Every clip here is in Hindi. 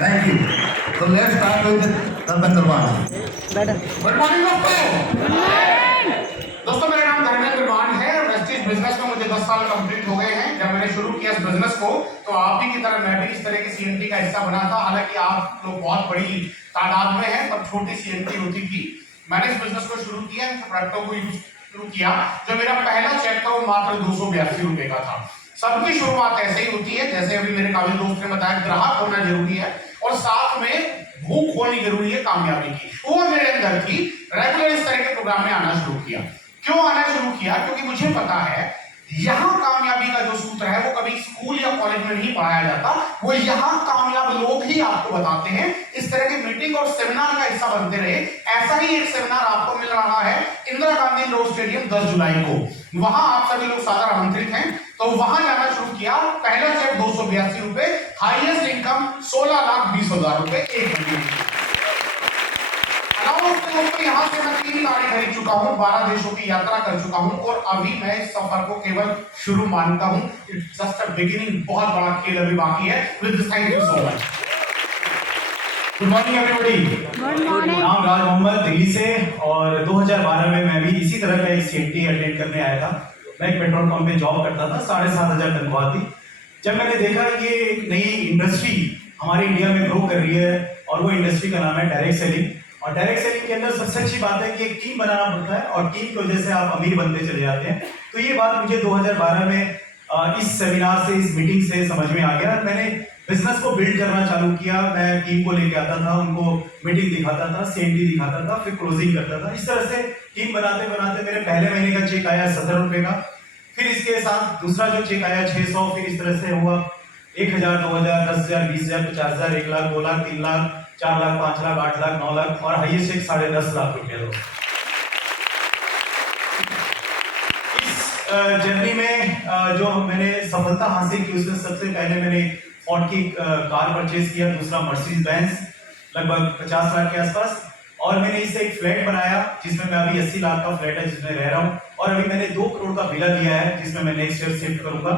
Thank you. So let's start with Dharmendra Maan. Good morning दोस्तों मेरा नाम धर्मेंद्र मान है। वेस्टीज बिजनेस में मुझे 10 साल कंप्लीट हो गए हैं। जब मैंने शुरू किया इस बिजनेस को तो आप ही की तरह मैं भी इस तरह की सीएनटी का हिस्सा बना था। हालांकि आप लोग बहुत बड़ी तादाद में हैं, पर छोटी सीएनटी होती थी। मैंने इस बिजनेस को शुरू किया, इन प्रोडक्टों को यूज शुरू किया। जो मेरा पहला चेक था वो मात्र 282 रुपए का था। सबकी शुरुआत ऐसे ही होती है, जैसे अभी मेरे काबिल दोस्त ने बताया, ग्राहक होना जरूरी है और साथ में भूख होनी जरूरी है कामयाबी की। वो मेरे अंदर थी। रेगुलर इस तरह के प्रोग्राम में आना शुरू किया। क्यों आना शुरू किया? क्योंकि मुझे पता है यहाँ कामयाबी का जो सूत्र है वो कभी स्कूल या कॉलेज में नहीं पढ़ाया जाता, वो यहाँ कामयाब लोग ही आपको बताते हैं। इस तरह की मीटिंग और सेमिनार का हिस्सा बनते रहे। ऐसा ही एक सेमिनार आपको मिल रहा है इंदिरा गांधी इंडोर स्टेडियम 10 जुलाई को। वहां आप सभी लोग सादर आमंत्रित हैं। तो वहां जाना शुरू किया। पहला चेक 282 रुपए, हाईएस्ट इनकम 16,20,000 रुपए एक महीने। यहाँ से मैं 3 गाड़ी खरीद चुका हूँ, 12 देशों की यात्रा कर चुका हूँ और अभी मैं इस सफर को केवल शुरू मानता हूँ। It's just a beginning. बहुत बड़ा खेल अभी बाकी है। Thank you so much. Good morning everybody. Good morning. नाम राज मोहम्मद, दिल्ली से। और 2012 में मैं भी इसी तरह का एक सीएनटी अटेंड करने आया था। मैं एक पेट्रोल पंप में जॉब करता था, 7,500 तनख्वाह थी। जब मैंने देखा ये एक नई इंडस्ट्री हमारे इंडिया में ग्रो कर रही है और वो इंडस्ट्री का नाम है डायरेक्ट सेलिंग। और डायरेक्ट सेलिंग के अंदर सबसे अच्छी बात है कि एक टीम बनाना पड़ता है और टीम की वजह से आप अमीर बनते चले जाते हैं। तो ये बात मुझे 2012 में इस सेमिनार से, इस मीटिंग से समझ में आ गया। मैंने बिजनेस को बिल्ड करना चालू किया। मैं टीम को लेके आता था, उनको मीटिंग दिखाता था, सीएनटी दिखाता था, फिर क्लोजिंग करता था। इस तरह से टीम बनाते बनाते मेरे पहले महीने का चेक आया 17 रुपए का। फिर इसके साथ दूसरा जो चेक आया 600। फिर इस तरह से हुआ 1,000, 2,000, 10,000, 20,000, 50,000, 1 लाख, 2 लाख, 3 लाख, 4 लाख, 5 लाख, 8 लाख, 9 लाख और हाईएस्ट एक 10.5 लाख रुपए। इस जर्नी में जो मैंने सफलता हासिल की उसमें सबसे पहले मैंने फोर्ड की कार परचेज किया, दूसरा मर्सिडीज बेंज लगभग 50 लाख के आसपास। और मैंने इससे एक फ्लैट बनाया जिसमें मैं अभी 80 लाख का फ्लैट है जिसमें रह रहा हूँ। और अभी मैंने 2 करोड़ का विला दिया है जिसमें मैं नेक्स्ट ईयर शिफ्ट करूंगा।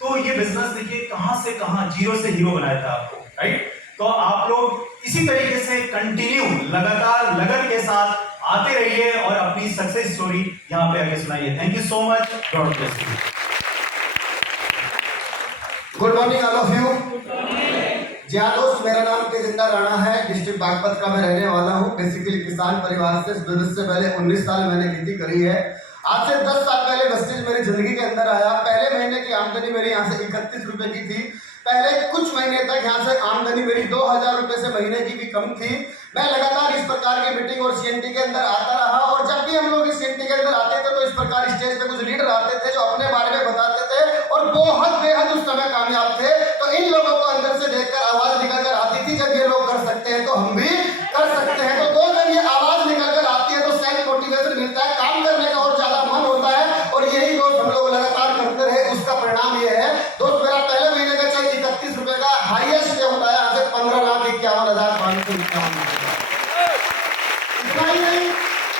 तो ये बिजनेस देखिए कहां से कहां, जीरो से हीरो बनाया था आपको, राइट? तो आप लोग इसी तरीके से कंटिन्यू लगातार लगन के साथ आते रहिए और अपनी सक्सेस स्टोरी यहां पे आके सुनाइए। Thank you so much. God bless you. Good morning all of you. जी हाँ दोस्त, मेरा नाम तेजिंदर राणा है। डिस्ट्रिक्ट बागपत का मैं रहने वाला हूँ। बेसिकली किसान परिवार से। इस बिजनेस से पहले 19 साल मैंने खेती करी है। आज से 10 साल पहले वेस्टेज मेरी जिंदगी के अंदर आया। पहले महीने की आमदनी मेरी यहाँ से 31 रुपए की थी। पहले कुछ महीने तक यहाँ से आमदनी मेरी 2,000 रुपए से महीने की भी कम थी। मैं लगातार इस प्रकार की मीटिंग और सीएनटी के अंदर आता रहा और जब भी हम लोग इस सीएनटी के अंदर आते थे तो इस प्रकार स्टेज पे कुछ लीडर आते थे जो अपने बारे में बताते थे और बहुत बेहद उस समय कामयाब थे। तो इन लोगों को अंदर से देखकर आवाज निकल कर आती थी, जब ये लोग कर सकते हैं तो हम भी कर सकते हैं। तो जब ये आवाज निकल कर आती है तो सेल्फ मोटिवेशन मिलता है, काम करने का और ज्यादा मन होता है। और यही दोस्त हम लोग लगातार करते रहे, उसका परिणाम ये है दोस्त। मेरा पहले महीने का चेक 31 रुपए का, हाईएस्ट जो होता है यहाँ से 15,51,551। इतना ही नहीं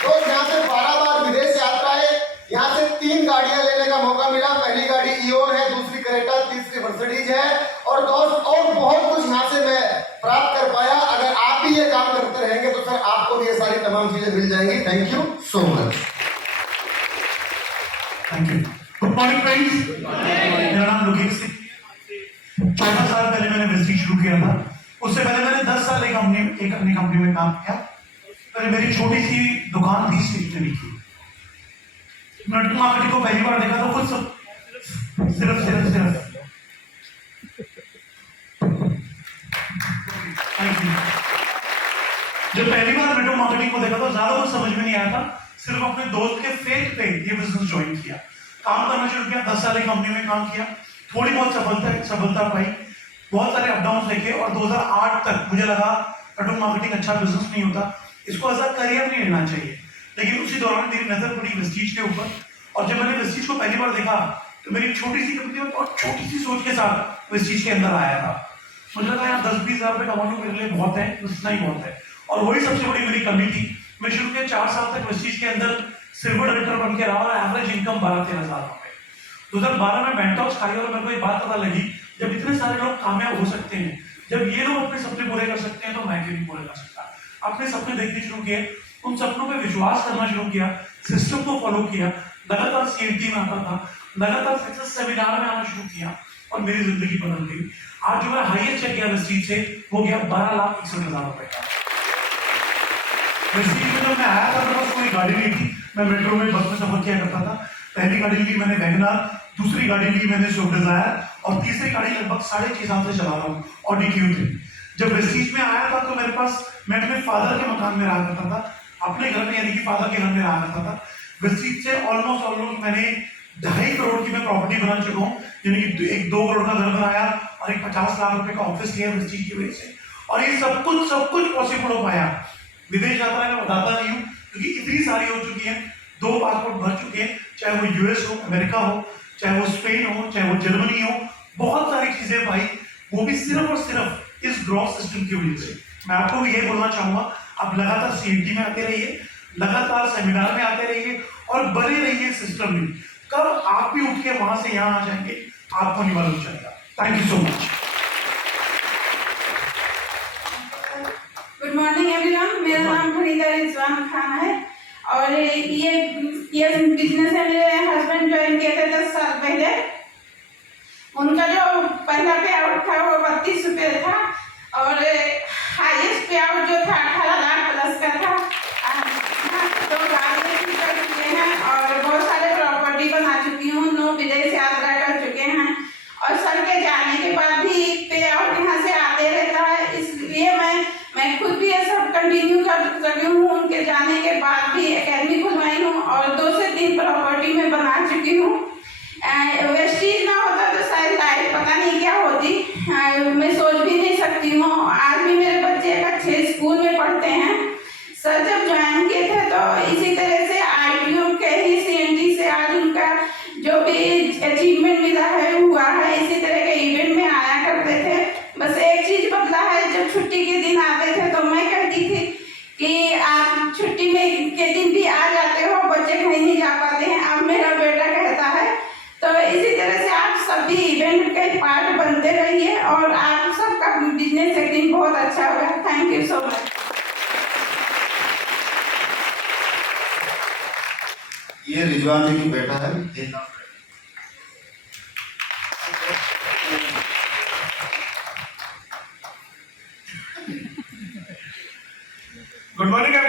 दोस्त, यहाँ से 12 बार विदेश यात्रा है। यहाँ से 3 गाड़ियां लेने का मौका मिला। पहली गाड़ी इओन है, दूसरी क्रेटा, तीसरी मर्सिडीज है। और दोस्त और बहुत कुछ यहाँ से मैं प्राप्त कर पाया। अगर आप भी ये काम करते रहेंगे तो सर आपको भी ये सारी तमाम चीजें मिल जाएंगी। Thank you so much. Thank you. Good morning friends. मेरा नाम लोकेश सिंह। 14 साल पहले मैंने बिजनेस शुरू किया था। उससे पहले मैंने 10 साल एक अपनी कंपनी में काम किया। पहले मेरी छोटी सी दुकान थी स्टेशनरी की। नेटवर्क मार्केटिंग को पहली बार देखा तो कुछ सिर्फ जब पहली बार नेटवर्क मार्केटिंग को देखा तो ज्यादा कुछ समझ में नहीं आया था। सिर्फ अपने दोस्त के फेक पे ये बिजनेस ज्वाइन किया, काम करना शुरू किया। 10 साल एक कंपनी में काम किया, थोड़ी बहुत सफलता पाई, बहुत सारे अपडाउन देखे। और 2008 तक मुझे लगा नेटवर्क मार्केटिंग अच्छा बिजनेस नहीं होता, इसको ऐसा करियर नहीं लेना चाहिए। लेकिन उसी दौरान मेरी नजर पड़ी वेस्टीज के ऊपर। और जब मैंने वेस्टीज को पहली बार देखा तो मेरी छोटी सी कंपनी में बहुत छोटी सी सोच के साथ वेस्टीज के अंदर आया था। मुझे लगा यार 10-20 हजार रुपए कमाना मेरे लिए बहुत है, इतना ही बहुत है। और वही सबसे बड़ी मेरी कमी थी। मैं शुरू के 4 साल तक वेस्टीज के अंदर सिल्वर डायरेक्टर बन के रहा और एवरेज इनकम 12-13 हजार रुपए। 2012 में बैंक हाउस खाई और मेरे को एक बात पता लगी, जब इतने सारे लोग कामयाब हो सकते हैं जब ये लोग अपने सपने पूरे कर सकते हैं तो मैं क्यों नहीं पूरे कर सकता। अपने सपने देखने शुरू किए, उन सपनों पे विश्वास करना शुरू किया, सिस्टम को फॉलो किया, लगातार सीएनटी में आता था, लगातार सक्सेस सेमिनार में आना शुरू किया और मेरी जिंदगी बदल गई। आज जो मैं हाईएस्ट चेक किया वेस्टीज से वो गया 12,61,000 रुपए का। वेस्टीज में जब मैं आया था तो बस कोई गाड़ी नहीं थी, मैं मेट्रो में बस में सफर किया करता था। पहली गाड़ी ली मैंने वैगनआर, दूसरी गाड़ी ली मैंने स्विफ्ट डिजायर और तीसरी गाड़ी लगभग 6.5 साल से चला रहा हूँ, ऑडी Q3। जब वेस्टीज में आया था तो मेरे पास, मैं अपने फादर के मकान में रहा करता था, अपने घर में यानी कि फादर के घर में रहा करता था। वेस्टीज से ऑलमोस्ट मैंने 2.5 करोड़ की मैं प्रॉपर्टी बना चुका हूँ, यानी कि एक 2 करोड़ का घर बनाया और एक 50 लाख रुपए का ऑफिस लिया वेस्टीज की वजह से। और ये सब कुछ पॉसिबल हो पाया। विदेश यात्रा मैं बताता नहीं हूँ क्योंकि इतनी सारी हो चुकी है, 2 पासपोर्ट भर चुके हैं, चाहे वो यूएस हो, अमेरिका हो, चाहे वो स्पेन हो, चाहे वो जर्मनी हो, बहुत सारी चीजें भाई, वो भी सिर्फ और सिर्फ इस ग्रॉस सिस्टम की वजह से। मैं आपको भी ये बोलना चाहूंगा, आप लगातार सीएनटी में आते रहिए, लगातार सेमिनार में आते रहिए और बने रहिए सिस्टम में। कब आप भी उठ के वहां से यहाँ आ जाएंगे आपको नहीं मालूम चलेगा। Thank you so much. Good morning everyone, मेरा नाम फरीदा रिजवान खान है और ये बिजनेस है मेरे हस्बैंड ज्वाइन किए थे 10 साल पहले। उनका जो पहला पे आउट था वो 32 रुपये था और हाईएस्ट पे आउट जो था 18 लाख प्लस का था। तो गाड़ी कर चुके हैं और बहुत सारे प्रॉपर्टी बना चुकी हूँ, 9 विदेश यात्रा कर चुके हैं और सर के जाने के बाद भी पे आउट यहाँ से आते रहता है। इसलिए मैं खुद भी ये सब कंटिन्यू कर रही हूँ। उनके जाने के बाद भी एकेडमी खुलवाई हूँ और 2 से 3 प्रॉपर्टी में बना चुकी हूँ। वेस्टीज ना होता तो शायद लाइफ पता नहीं क्या होती, मैं सोच भी नहीं सकती हूँ। आज भी मेरे बच्चे एक अच्छे स्कूल में पढ़ते हैं। सर जब ज्वाइन किए थे तो इसी तरह से ITO के ही CNT से आज उनका जो भी अचीवमेंट मिला है हुआ है। इसी तरह के इवेंट में आया करते थे। बस एक चीज बदला है, जब छुट्टी के दिन आते थे तो मैं कहती थी कि आप छुट्टी में के दिन भी आ जाते हो, बच्चे कहीं नहीं जा पाते हैं। अब मेरा बेटा कहता है तो इसी तरह से आप सभी इवेंट के पार्ट बनते रहिए और आप सबका बिजनेस एक दिन बहुत अच्छा होगा। Thank you so much. ये रिजवान जी की बेटा है। Good morning.